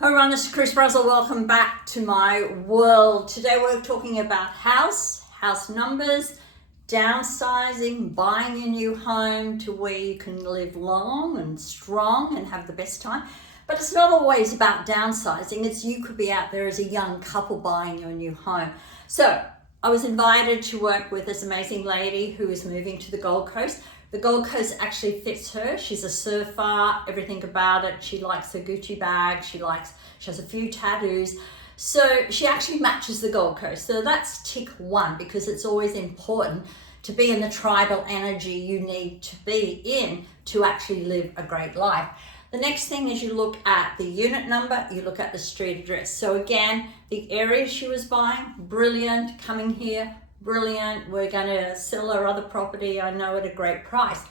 Hi everyone, this is Chris Brazel. Welcome back to my world. Today we're talking about house numbers, downsizing, buying a new home to where you can live long and strong and have the best time. But it's not always about downsizing. You could be out there as a young couple buying your new home. So I was invited to work with this amazing lady who is moving to the Gold Coast. The Gold Coast actually fits her. She's a surfer, everything about it. She likes her Gucci bag. She has a few tattoos. So she actually matches the Gold Coast. So that's tick one, because it's always important to be in the tribal energy you need to be in to actually live a great life. The next thing is you look at the unit number, you look at the street address. So again, the area she was buying, brilliant, coming here, brilliant. We're going to sell our other property, I know, at a great price.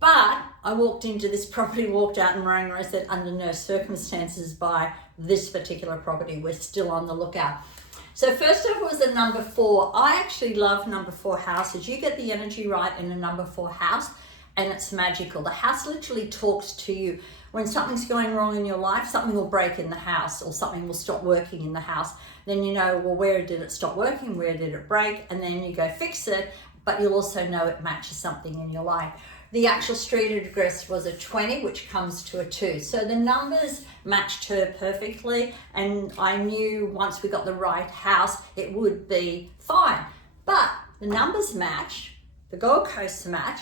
But I walked into this property, walked out, and rang, I said, under no circumstances buy this particular property. We're still on the lookout. So first off was the number 4. I actually love number 4 houses. You get the energy right in a number 4 house, and it's magical. The house literally talks to you. When something's going wrong in your life, something will break in the house or something will stop working in the house. Then you know, well, where did it stop working? Where did it break? And then you go fix it, but you'll also know it matches something in your life. The actual street address was a 20, which comes to a 2. So the numbers matched her perfectly. And I knew once we got the right house, it would be fine. But the numbers match, the Gold Coast match.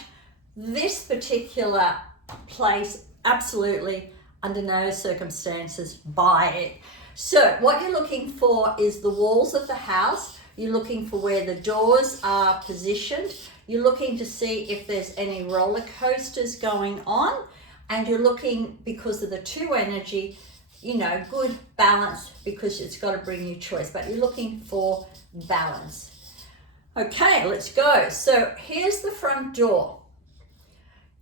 This particular place, absolutely, under no circumstances, buy it. So what you're looking for is the walls of the house. You're looking for where the doors are positioned. You're looking to see if there's any roller coasters going on. And you're looking, because of the 2 energy, good balance, because it's got to bring you choice. But you're looking for balance. Okay, let's go. So here's the front door.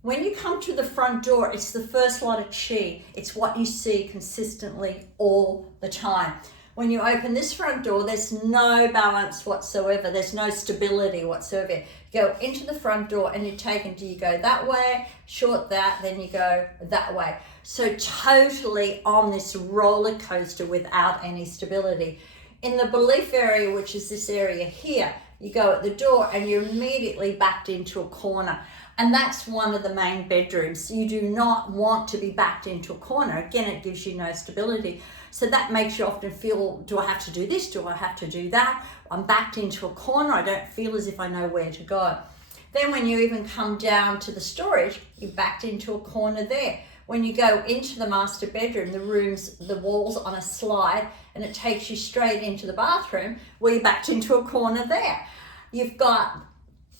When you come to the front door, it's the first lot of chi. It's what you see consistently all the time. When you open this front door, there's no balance whatsoever. There's no stability whatsoever. You go into the front door and you're taken to, you go that way, short that, then you go that way. So totally on this roller coaster without any stability. In the belief area, which is this area here, you go at the door and you're immediately backed into a corner. And that's one of the main bedrooms. You do not want to be backed into a corner. Again, it gives you no stability. So that makes you often feel, do I have to do this? Do I have to do that? I'm backed into a corner. I don't feel as if I know where to go. Then when you even come down to the storage, you're backed into a corner there. When you go into the master bedroom, the walls on a slide, and it takes you straight into the bathroom, where you're backed into a corner there. You've got,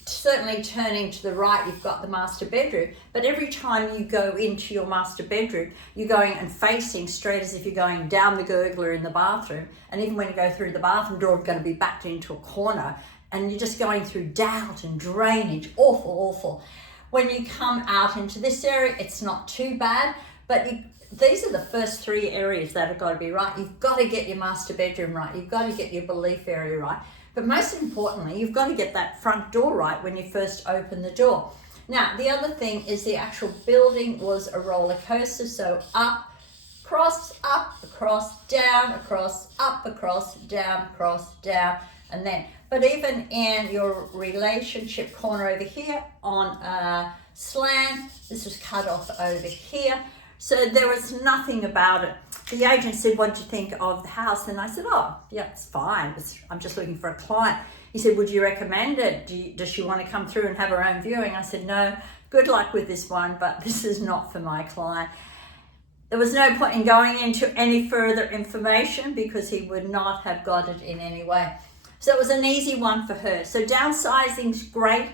certainly turning to the right, you've got the master bedroom, but every time you go into your master bedroom, you're going and facing straight as if you're going down the gurgler in the bathroom. And even when you go through the bathroom door, you're going to be backed into a corner, and you're just going through doubt and drainage. Awful. When you come out into this area, it's not too bad, but these are the first 3 areas that have got to be right. You've got to get your master bedroom right. You've got to get your belief area right. But most importantly, you've got to get that front door right when you first open the door. Now, the other thing is the actual building was a roller coaster. So up, across, down, across, up, across, down, and then. But even in your relationship corner over here on a slant, this was cut off over here. So there was nothing about it. The agent said, what did you think of the house? And I said, oh, yeah, it's fine. I'm just looking for a client. He said, would you recommend it? Does she want to come through and have her own viewing? I said, no, good luck with this one, but this is not for my client. There was no point in going into any further information because he would not have got it in any way. So it was an easy one for her. So downsizing's great.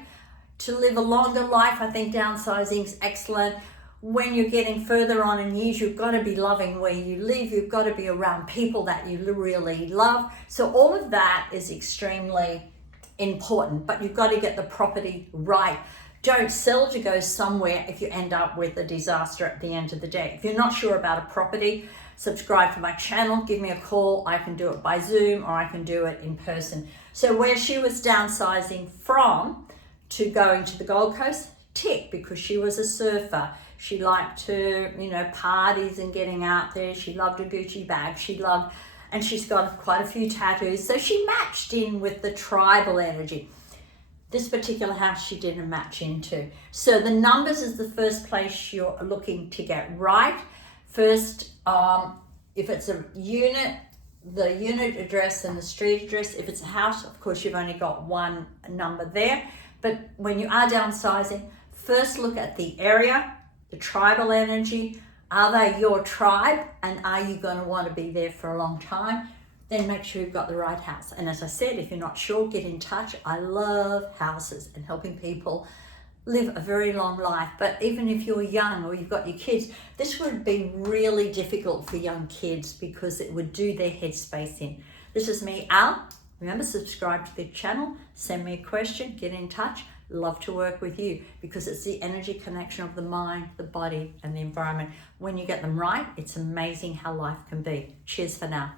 To live a longer life, I think downsizing's excellent. When you're getting further on in years, you've got to be loving where you live. You've got to be around people that you really love. So all of that is extremely important, but you've got to get the property right. Don't sell to go somewhere if you end up with a disaster at the end of the day. If you're not sure about a property, subscribe to my channel, give me a call. I can do it by Zoom or I can do it in person. So where she was downsizing from to going to the Gold Coast, tick, because she was a surfer. She liked to, parties and getting out there. She loved a Gucci bag. And she's got quite a few tattoos. So she matched in with the tribal energy. This particular house she didn't match into. So the numbers is the first place you're looking to get right. First, if it's a unit, the unit address and the street address. If it's a house, of course, you've only got one number there. But when you are downsizing, first look at the area, the tribal energy. Are they your tribe, and are you going to want to be there for a long time? Then make sure you've got the right house. And as I said, if you're not sure, get in touch. I love houses and helping people live a very long life. But even if you're young or you've got your kids, this would be really difficult for young kids because it would do their headspace in. This is me, Al. Remember, subscribe to the channel, send me a question, get in touch. Love to work with you because it's the energy connection of the mind, the body, and the environment. When you get them right, it's amazing how life can be. Cheers for now.